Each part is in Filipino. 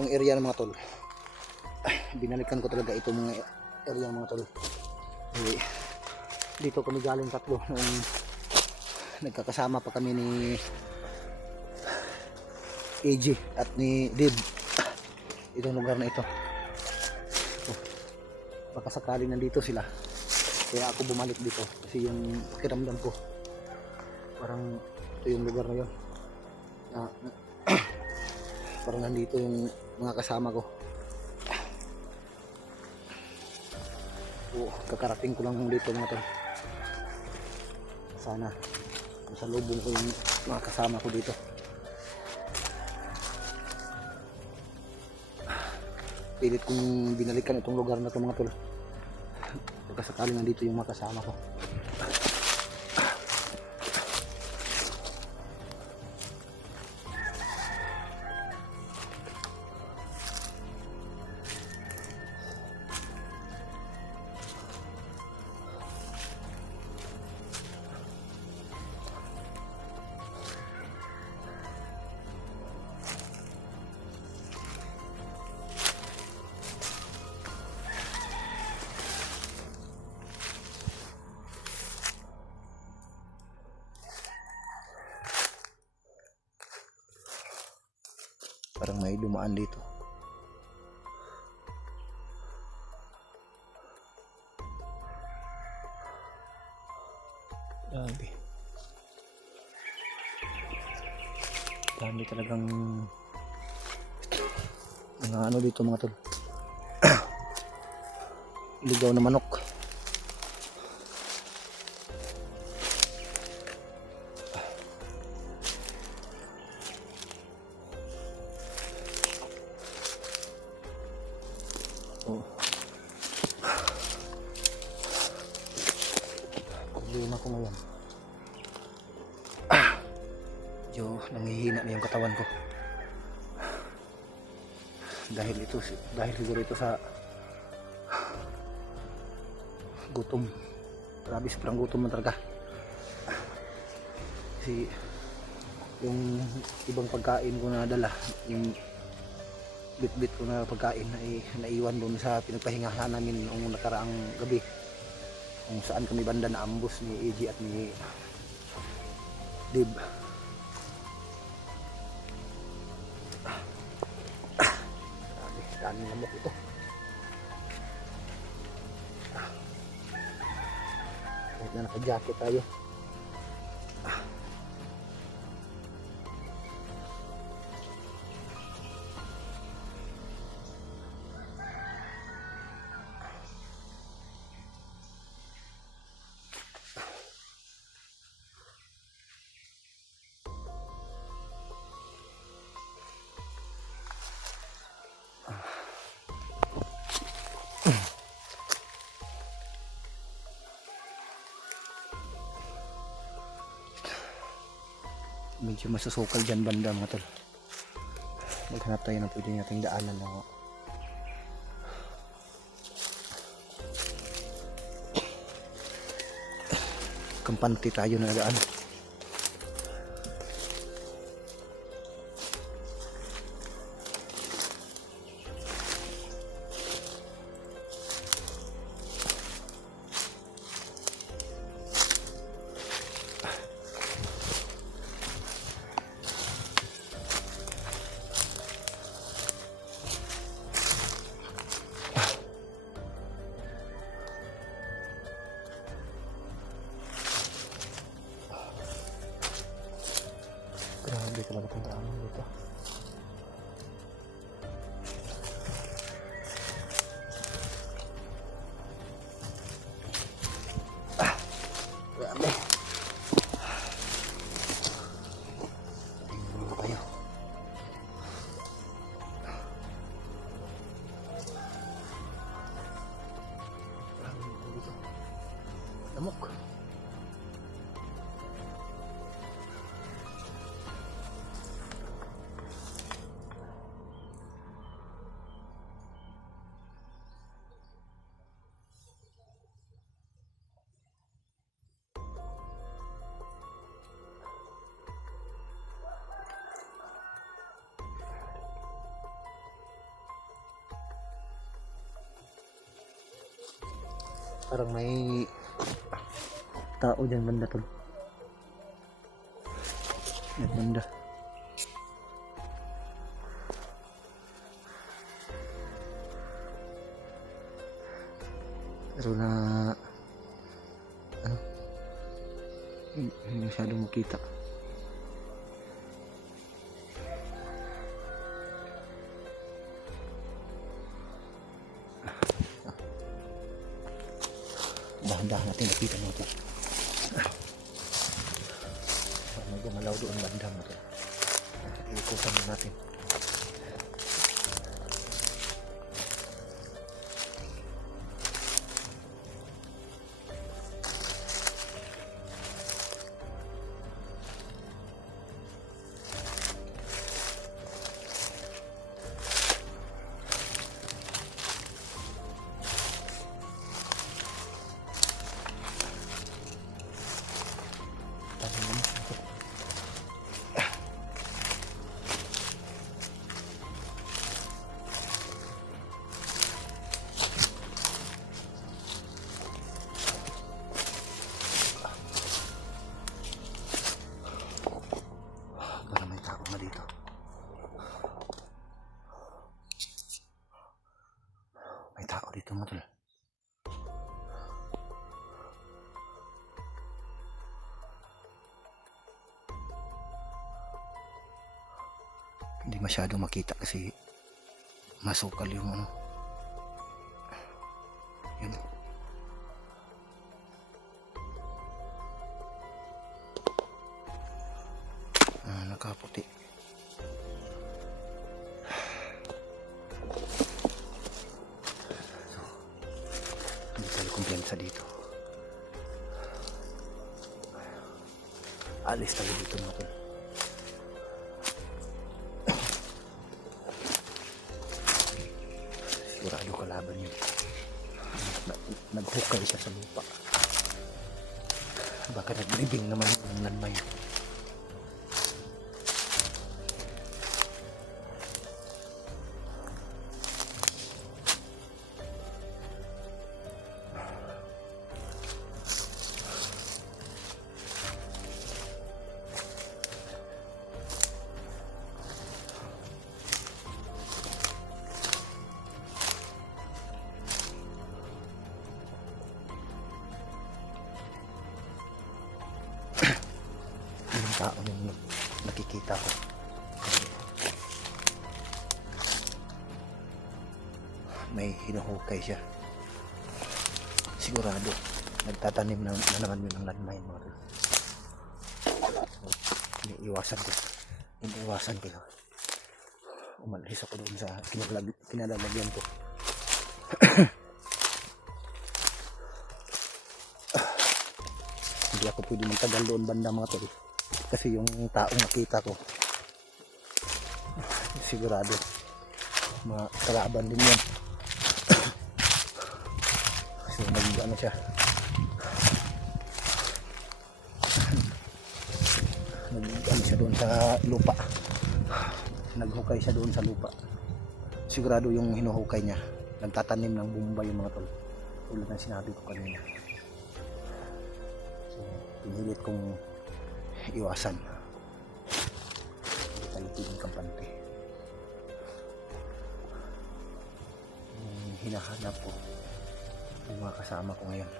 itong area ng mga tol. Binalikan ko talaga itong mga area ng mga tol. Dito kami galing tatlo nung nagkakasama pa kami ni AJ at ni Dib. Itong lugar na ito. Baka sakaling nandito sila, kaya ako bumalik dito kasi yung pakiramdam ko parang ito yung lugar na yun. Parang nandito yung mga kasama ko. Kakarating ko lang dito mga tol. Sana masalubong ko yung mga kasama ko dito. Pilit kong binalikan itong lugar na ito mga tol. Pagkasakaling nandito yung mga kasama ko. Parang may dumaan dito. Grabe. Dami talagang mga ano dito mga tol. Ligaw na manok. Problema ko ngayon. Medyo nangihina na yung katawan ko. Dahil siguro ito sa gutom. Grabe, sobrang gutom na talaga. Kasi yung ibang pagkain ko na dala, yung bit-bit ko na pagkain ay naiwan doon sa pinagpahingahan namin noong nakaraang gabi, kung saan kami banda na ambos ni AJ at ni Dib. Daming lamok ito. Kahit na naka-jacket tayo. Medyo masusukal dyan banda mga tol. Maghanap tayo ng pwede nating daanan na kampante tayo na daan. Grabe talaga itong daanan dito. Grabe. Tingnan mo tayo. Grabe dito. Lamok. Parang may tao dyan banda tol. Yan banda. Pero na ano, hindi masyadong makita. Dahan-dahan natin nakita mo ito. May gumalaw doon banda mo ito. Ikutan mo natin. Para may tao na dito. May tao dito mo tol. Hindi masyadong makita kasi masukal yung ano. Yun. Nakaputi. So, hindi tayo kumpiyansa dito. Alis tayo dito mga tol. Sigurado kalaban yun. Naghukay siya sa lupa. Baka naglibing naman ng lanmay. Tao yung nakikita ko. May hinuhukay siya. Sigurado nagtatanim na naman yun ng landmine mga tol. So, iniiwasan ko yun. Umalis ako doon sa kinalalagyan ko. Hindi ako pwede magtagal doon banda mga tol. Kasi yung taong nakita ko sigurado mga kalaban din yan. So nag-ano siya, nag-ano siya doon sa lupa, naghukay siya doon sa lupa. Sigurado yung hinuhukay niya nagtatanim ng bomba yung mga tol, tulad ng sinabi ko kanina. So pinilit kong iwasan. Hindi tayo pwedeng kampante. Hinahanap ko yung mga kasama ko ngayon.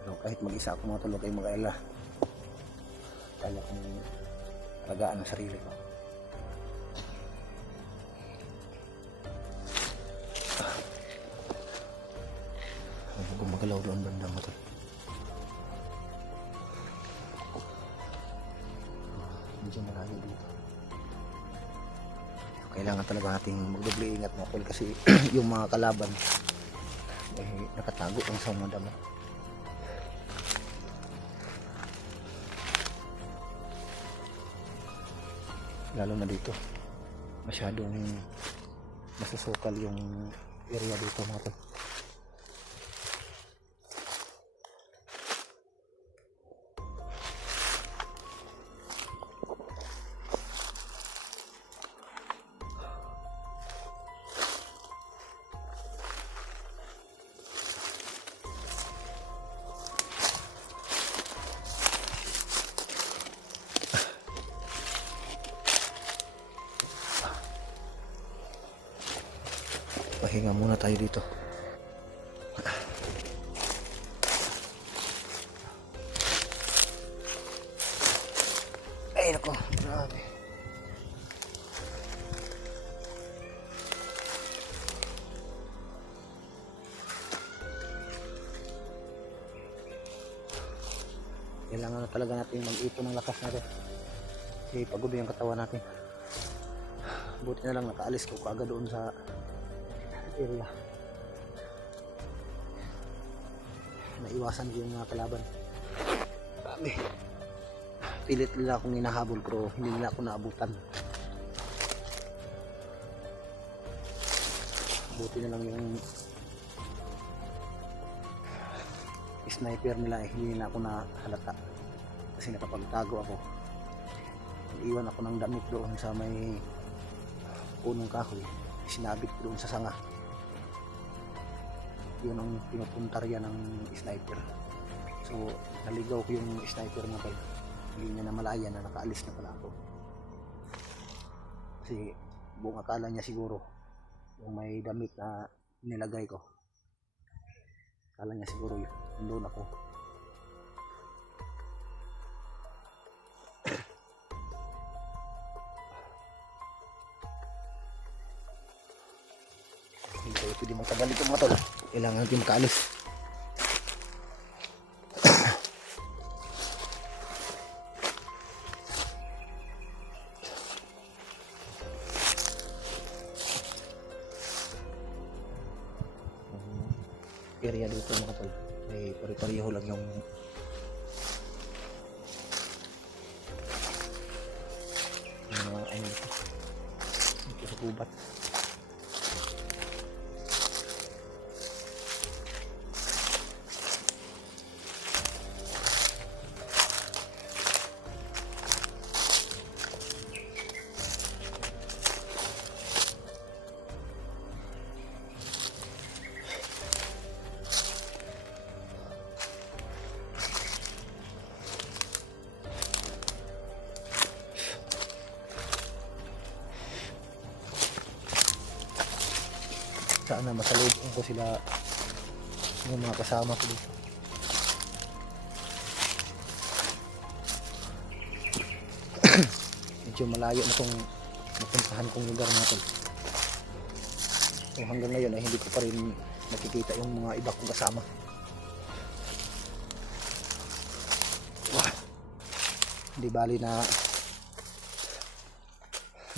Pero kahit mag-isa ako mga tol, huwag kayong mag-alala. Kaya kong alagaan ang sarili ko. Gumagalaw doon banda mo tol. Medyo malayo dito. Kailangan talaga nating magdoble ingat mga tol kasi yung mga kalaban ay nakatago lang sa mga damo. Lalo na dito masyadong masusukal yung area dito mga tol. Pahinga muna tayo dito. Ay nako, grabe. Kailangan na talaga natin mag-ipon ng lakas natin. Kasi pagod yung katawan natin. Buti na lang nakaalis ko kaagad doon sa area. Naiwasan ko yung mga kalaban. Dami. Pilit nila akong hinahabol pero hindi nila ako naabutan. Buti na lang yung sniper nila hindi nila ako nahalata. Kasi nakapagtago ako. Iwan ako ng damit doon sa may punong kahoy. Sinabit ko doon sa sanga. Yun ang pinupuntarya ng sniper. So naligaw ko yung sniper na pala. Hindi niya namalaya na nakaalis na pala ako. Kasi buong akala niya siguro yung may damit na nilagay ko. Akala niya siguro yun. Nandun ako. Hindi tayo pwede magtagal ito mga tol. Kailangan natin makaalis. Area dito mga tol. May pare-pareho lang yung mga ano dito. Ito sa gubat. Sana masalubong ko sila yung mga kasama ko dito. Medyo malayo na itong napuntahan kong lugar natin. So hanggang ngayon ay hindi ko pa rin nakikita yung mga iba kong kasama. Hindi bali na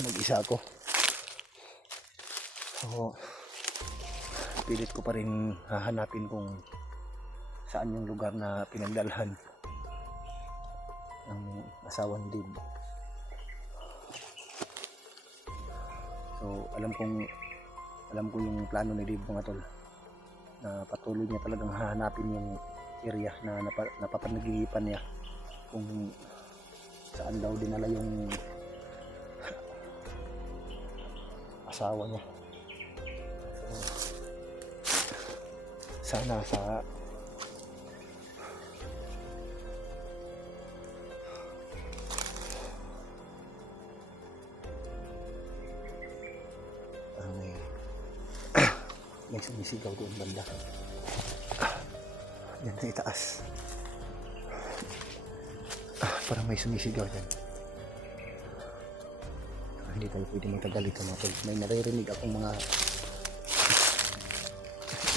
mag-isa ako. So pilit ko pa rin hahanapin kung saan yung lugar na pinagdalhan ng asawa ni Dave. So alam ko yung plano ni Dave mga tol, na patuloy niya talagang hahanapin yung area na napapanaginipan niya kung saan daw dinala yung asawa niya. Sana sa may sumisigaw doon banda. Yan sa itaas. Parang may sumisigaw dyan. Hindi tayo pwede magtagal ito mga tol. May naririnig akong mga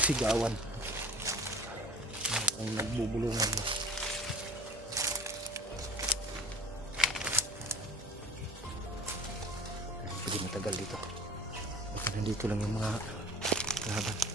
sigawan. Ang nagbubulungan mo. Pwede matagal dito. Nandito lang yung mga laban.